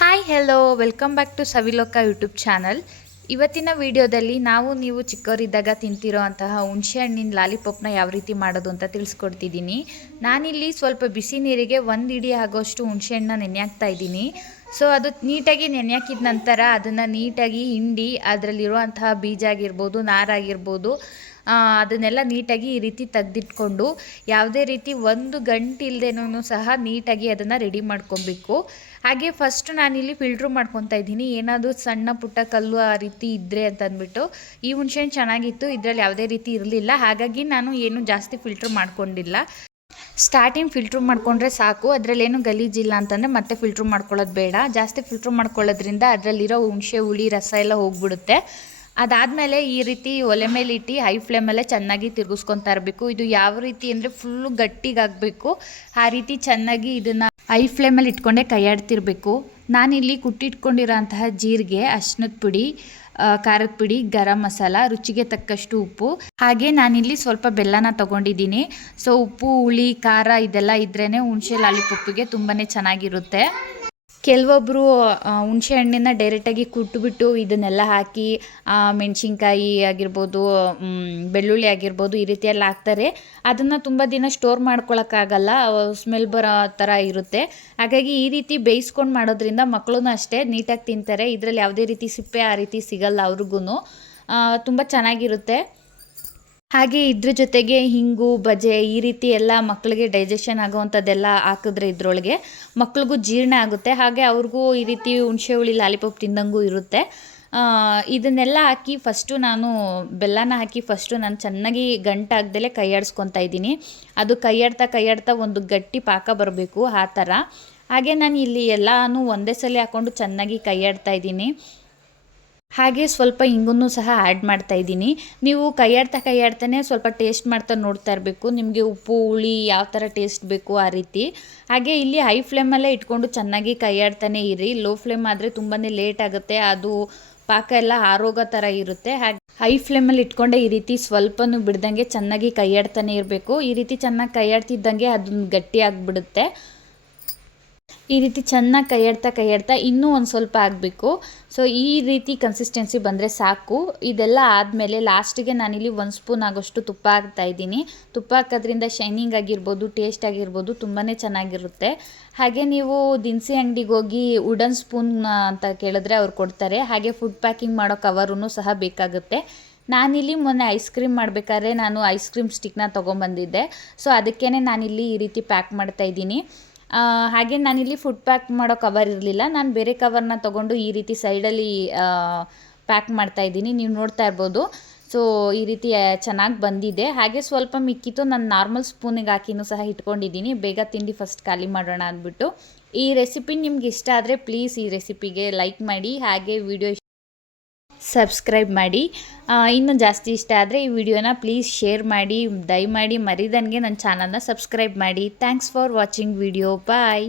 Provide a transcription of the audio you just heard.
Hi hello welcome back to Saviloka YouTube channel ಇವತ್ತಿನ ವಿಡಿಯೋದಲ್ಲಿ ನಾವು ನೀವು ಚಿಕ್ಕವರಿದ್ದಾಗ ತಿಂತಿರೋ ಅಂತಹ ಹುಣಸೆ ಹಣ್ಣಿನ ಲಾಲಿಪಾಪ್ನ ಯಾವ ರೀತಿ ಮಾಡೋದು ಅಂತ ತಿಳಿಸ್ಕೊಡ್ತಿದ್ದೀನಿ. ನಾನಿಲ್ಲಿ ಸ್ವಲ್ಪ ಬಿಸಿ ನೀರಿಗೆ ಒಂದು ಇಡಿ ಆಗೋಷ್ಟು ಹುಣಸೆಹಣ್ಣ ಹಣ್ಣನ್ನ ನೆನೆ ಹಾಕ್ತಾ ಇದ್ದೀನಿ. ಸೊ ಅದು ನೀಟಾಗಿ ನೆನೆ ಹಾಕಿದ ನಂತರ ಅದನ್ನು ನೀಟಾಗಿ ಹಿಂಡಿ ಅದರಲ್ಲಿರುವಂತಹ ಬೀಜ ಆಗಿರ್ಬೋದು ನಾರಾಗಿರ್ಬೋದು ಅದನ್ನೆಲ್ಲ ನೀಟಾಗಿ ಈ ರೀತಿ ತೆಗೆದಿಟ್ಕೊಂಡು ಯಾವುದೇ ರೀತಿ ಒಂದು ಗಂಟೆ ಇಲ್ಲದೇನೂ ಸಹ ನೀಟಾಗಿ ಅದನ್ನು ರೆಡಿ ಮಾಡ್ಕೊಬೇಕು. ಹಾಗೆ ಫಸ್ಟ್ ನಾನಿಲ್ಲಿ ಫಿಲ್ಟ್ರ್ ಮಾಡ್ಕೊತಾ ಇದ್ದೀನಿ. ಏನಾದರೂ ಸಣ್ಣ ಪುಟ್ಟ ಕಲ್ಲು ಆ ರೀತಿ ಇದ್ದರೆ ಅಂತ ಅಂದ್ಬಿಟ್ಟು ಈ ಹುಣಸೆಹಣ್ಣು ಚೆನ್ನಾಗಿತ್ತು, ಇದರಲ್ಲಿ ಯಾವುದೇ ರೀತಿ ಇರಲಿಲ್ಲ. ಹಾಗಾಗಿ ನಾನು ಏನು ಜಾಸ್ತಿ ಫಿಲ್ಟ್ರ್ ಮಾಡ್ಕೊಂಡಿಲ್ಲ. ಸ್ಟಾರ್ಟಿಂಗ್ ಫಿಲ್ಟ್ರ್ ಮಾಡ್ಕೊಂಡ್ರೆ ಸಾಕು. ಅದರಲ್ಲೇನು ಗಲೀಜಿಲ್ಲ ಅಂತಂದರೆ ಮತ್ತೆ ಫಿಲ್ಟ್ರ್ ಮಾಡ್ಕೊಳ್ಳೋದು ಬೇಡ. ಜಾಸ್ತಿ ಫಿಲ್ಟ್ರ್ ಮಾಡ್ಕೊಳ್ಳೋದ್ರಿಂದ ಅದರಲ್ಲಿರೋ ಹುಣಸೆ, ಹುಳಿ, ರಸ ಎಲ್ಲ ಹೋಗ್ಬಿಡುತ್ತೆ. ಅದಾದಮೇಲೆ ಈ ರೀತಿ ಒಲೆ ಮೇಲೆ ಇಟ್ಟು ಹೈ ಫ್ಲೇಮಲ್ಲೇ ಚೆನ್ನಾಗಿ ತಿರುಗಿಸ್ಕೊತಾ ಇರಬೇಕು. ಇದು ಯಾವ ರೀತಿ ಅಂದರೆ ಫುಲ್ಲು ಗಟ್ಟಿಗಾಗಬೇಕು. ಆ ರೀತಿ ಚೆನ್ನಾಗಿ ಇದನ್ನು ಹೈ ಫ್ಲೇಮಲ್ಲಿ ಇಟ್ಕೊಂಡೇ ಕೈಯಾಡ್ತಿರ್ಬೇಕು. ನಾನಿಲ್ಲಿ ಕುಟ್ಟಿಟ್ಕೊಂಡಿರೋ ಅಂತಹ ಜೀರಿಗೆ ಅಶ್ನದ ಪುಡಿ ಖಾರದ ಪುಡಿ, ಗರಂ ಮಸಾಲ, ರುಚಿಗೆ ತಕ್ಕಷ್ಟು ಉಪ್ಪು. ಹಾಗೆ ನಾನಿಲ್ಲಿ ಸ್ವಲ್ಪ ಬೆಲ್ಲನ ತಗೊಂಡಿದ್ದೀನಿ. ಸೊ ಉಪ್ಪು, ಹುಳಿ, ಖಾರ ಇದೆಲ್ಲ ಇದ್ರೇ ಹುಣಸೆ ಲಾಲಿಪಪ್ಪಿಗೆ ತುಂಬಾ ಚೆನ್ನಾಗಿರುತ್ತೆ. ಕೆಲವೊಬ್ಬರು ಹುಣಸೆ ಹಣ್ಣಿನ ಡೈರೆಕ್ಟಾಗಿ ಕುಟ್ಬಿಟ್ಟು ಇದನ್ನೆಲ್ಲ ಹಾಕಿ ಮೆಣಸಿನ್ಕಾಯಿ ಆಗಿರ್ಬೋದು ಬೆಳ್ಳುಳ್ಳಿ ಆಗಿರ್ಬೋದು ಈ ರೀತಿಯೆಲ್ಲ ಹಾಕ್ತಾರೆ. ಅದನ್ನು ತುಂಬ ದಿನ ಸ್ಟೋರ್ ಮಾಡ್ಕೊಳ್ಳೋಕ್ಕಾಗಲ್ಲ ಸ್ಮೆಲ್ ಬರೋ ಥರ ಇರುತ್ತೆ. ಹಾಗಾಗಿ ಈ ರೀತಿ ಬೇಯಿಸ್ಕೊಂಡು ಮಾಡೋದ್ರಿಂದ ಮಕ್ಕಳು ಅಷ್ಟೇ ನೀಟಾಗಿ ತಿಂತಾರೆ. ಇದರಲ್ಲಿ ಯಾವುದೇ ರೀತಿ ಸಿಪ್ಪೆ ಆ ರೀತಿ ಸಿಗಲ್ಲ ಅವ್ರಿಗೂ ತುಂಬ ಚೆನ್ನಾಗಿರುತ್ತೆ. ಹಾಗೆ ಇದ್ರ ಜೊತೆಗೆ ಹಿಂಗು, ಬಜೆ ಈ ರೀತಿ ಎಲ್ಲ ಮಕ್ಕಳಿಗೆ ಡೈಜೆಷನ್ ಆಗೋವಂಥದ್ದೆಲ್ಲ ಹಾಕಿದ್ರೆ ಇದ್ರೊಳಗೆ ಮಕ್ಳಿಗೂ ಜೀರ್ಣ ಆಗುತ್ತೆ. ಹಾಗೆ ಅವ್ರಿಗೂ ಈ ರೀತಿ ಹುಣಸೆ ಹುಳಿ, ಲಾಲಿಪಾಪ್ ತಿಂದಂಗೂ ಇರುತ್ತೆ. ಇದನ್ನೆಲ್ಲ ಹಾಕಿ ಫಸ್ಟು ನಾನು ಬೆಲ್ಲನ ಹಾಕಿ ಫಸ್ಟು ನಾನು ಚೆನ್ನಾಗಿ ಗಂಟಾಗ್ದಲೇ ಕೈಯಾಡಿಸ್ಕೊತಾ ಇದ್ದೀನಿ. ಅದು ಕೈಯಾಡ್ತಾ ಕೈಯಾಡ್ತಾ ಒಂದು ಗಟ್ಟಿ ಪಾಕ ಬರಬೇಕು ಆ ಥರ. ಹಾಗೆ ನಾನು ಇಲ್ಲಿ ಎಲ್ಲನೂ ಒಂದೇ ಸಲ ಹಾಕ್ಕೊಂಡು ಚೆನ್ನಾಗಿ ಕೈಯಾಡ್ತಾ ಇದ್ದೀನಿ. ಹಾಗೆ ಸ್ವಲ್ಪ ಇಂಗನ್ನು ಸಹ ಆ್ಯಡ್ ಮಾಡ್ತಾ ಇದ್ದೀನಿ. ನೀವು ಕೈಯಾಡ್ತಾ ಕೈಯಾಡ್ತಾನೆ ಸ್ವಲ್ಪ ಟೇಸ್ಟ್ ಮಾಡ್ತಾ ನೋಡ್ತಾ ಇರಬೇಕು. ನಿಮಗೆ ಉಪ್ಪು, ಹುಳಿ ಯಾವ ಥರ ಟೇಸ್ಟ್ ಬೇಕು ಆ ರೀತಿ. ಹಾಗೆ ಇಲ್ಲಿ ಹೈ ಫ್ಲೇಮಲ್ಲೇ ಇಟ್ಕೊಂಡು ಚೆನ್ನಾಗಿ ಕೈಯಾಡ್ತಾನೆ ಇರಿ. ಲೋ ಫ್ಲೇಮ್ ಆದರೆ ತುಂಬಾ ಲೇಟ್ ಆಗುತ್ತೆ. ಅದು ಪಾಕ ಎಲ್ಲ ಆರೋಗೋ ಥರ ಇರುತ್ತೆ. ಹಾಗೆ ಹೈ ಫ್ಲೇಮಲ್ಲಿ ಇಟ್ಕೊಂಡೆ ಈ ರೀತಿ ಸ್ವಲ್ಪನೂ ಬಿಡ್ದಂಗೆ ಚೆನ್ನಾಗಿ ಕೈಯಾಡ್ತಾನೆ ಇರಬೇಕು. ಈ ರೀತಿ ಚೆನ್ನಾಗಿ ಕೈಯಾಡ್ತಿದ್ದಂಗೆ ಅದನ್ನ ಗಟ್ಟಿ ಆಗಿಬಿಡುತ್ತೆ. ಈ ರೀತಿ ಚೆನ್ನಾಗಿ ಕೈಯಾಡ್ತಾ ಕೈಯಾಡ್ತಾ ಇನ್ನೂ ಒಂದು ಸ್ವಲ್ಪ ಆಗಬೇಕು. ಸೊ ಈ ರೀತಿ ಕನ್ಸಿಸ್ಟೆನ್ಸಿ ಬಂದರೆ ಸಾಕು. ಇದೆಲ್ಲ ಆದಮೇಲೆ ಲಾಸ್ಟಿಗೆ ನಾನಿಲ್ಲಿ ಒಂದು ಸ್ಪೂನ್ ಆಗೋಷ್ಟು ತುಪ್ಪ ಹಾಕ್ತಾ ಇದ್ದೀನಿ. ತುಪ್ಪ ಹಾಕೋದ್ರಿಂದ ಶೈನಿಂಗ್ ಆಗಿರ್ಬೋದು ಟೇಸ್ಟ್ ಆಗಿರ್ಬೋದು ತುಂಬಾ ಚೆನ್ನಾಗಿರುತ್ತೆ. ಹಾಗೆ ನೀವು ದಿನಸಿ ಅಂಗಡಿಗೆ ಹೋಗಿ ವುಡನ್ ಸ್ಪೂನ್ ಅಂತ ಕೇಳಿದ್ರೆ ಅವ್ರು ಕೊಡ್ತಾರೆ. ಹಾಗೆ ಫುಡ್ ಪ್ಯಾಕಿಂಗ್ ಮಾಡೋ ಕವರೂ ಸಹ ಬೇಕಾಗುತ್ತೆ. ನಾನಿಲ್ಲಿ ಮೊನ್ನೆ ಐಸ್ ಕ್ರೀಮ್ ಮಾಡಬೇಕಾದ್ರೆ ನಾನು ಐಸ್ ಕ್ರೀಮ್ ಸ್ಟಿಕ್ನ ತೊಗೊಂಬಂದಿದ್ದೆ. ಸೊ ಅದಕ್ಕೇ ನಾನಿಲ್ಲಿ ಈ ರೀತಿ ಪ್ಯಾಕ್ ಮಾಡ್ತಾ ಇದ್ದೀನಿ. ಹಾಗೆ ನಾನಿಲ್ಲಿ ಫುಡ್ ಪ್ಯಾಕ್ ಮಾಡೋ ಕವರ್ ಇರಲಿಲ್ಲ. ನಾನು ಬೇರೆ ಕವರ್ನ ತೊಗೊಂಡು ಈ ರೀತಿ ಸೈಡಲ್ಲಿ ಪ್ಯಾಕ್ ಮಾಡ್ತಾ ಇದ್ದೀನಿ. ನೀವು ನೋಡ್ತಾ ಇರ್ಬೋದು. ಸೊ ಈ ರೀತಿ ಚೆನ್ನಾಗಿ ಬಂದಿದೆ. ಹಾಗೆ ಸ್ವಲ್ಪ ಮಿಕ್ಕಿತ್ತು. ನಾನು ನಾರ್ಮಲ್ ಸ್ಪೂನಿಗೆ ಹಾಕಿನೂ ಸಹ ಇಟ್ಕೊಂಡಿದ್ದೀನಿ. ಬೇಗ ತಿಂಡಿ ಫಸ್ಟ್ ಖಾಲಿ ಮಾಡೋಣ ಅಂದ್ಬಿಟ್ಟು. ಈ ರೆಸಿಪಿ ನಿಮ್ಗೆ ಇಷ್ಟ ಆದರೆ ಪ್ಲೀಸ್ ಈ ರೆಸಿಪಿಗೆ ಲೈಕ್ ಮಾಡಿ. ಹಾಗೆ ವಿಡಿಯೋ ಸಬ್ಸ್ಕ್ರೈಬ್ ಮಾಡಿ. ಇನ್ನೂ ಜಾಸ್ತಿ ಇಷ್ಟ ಆದರೆ ಈ ವಿಡಿಯೋನ ಪ್ಲೀಸ್ ಶೇರ್ ಮಾಡಿ, ದಯಮಾಡಿ ಮರಿದಂಗೆ ನನ್ನ ಚಾನಲ್ನ ಸಬ್ಸ್ಕ್ರೈಬ್ ಮಾಡಿ. Thanks for watching video bye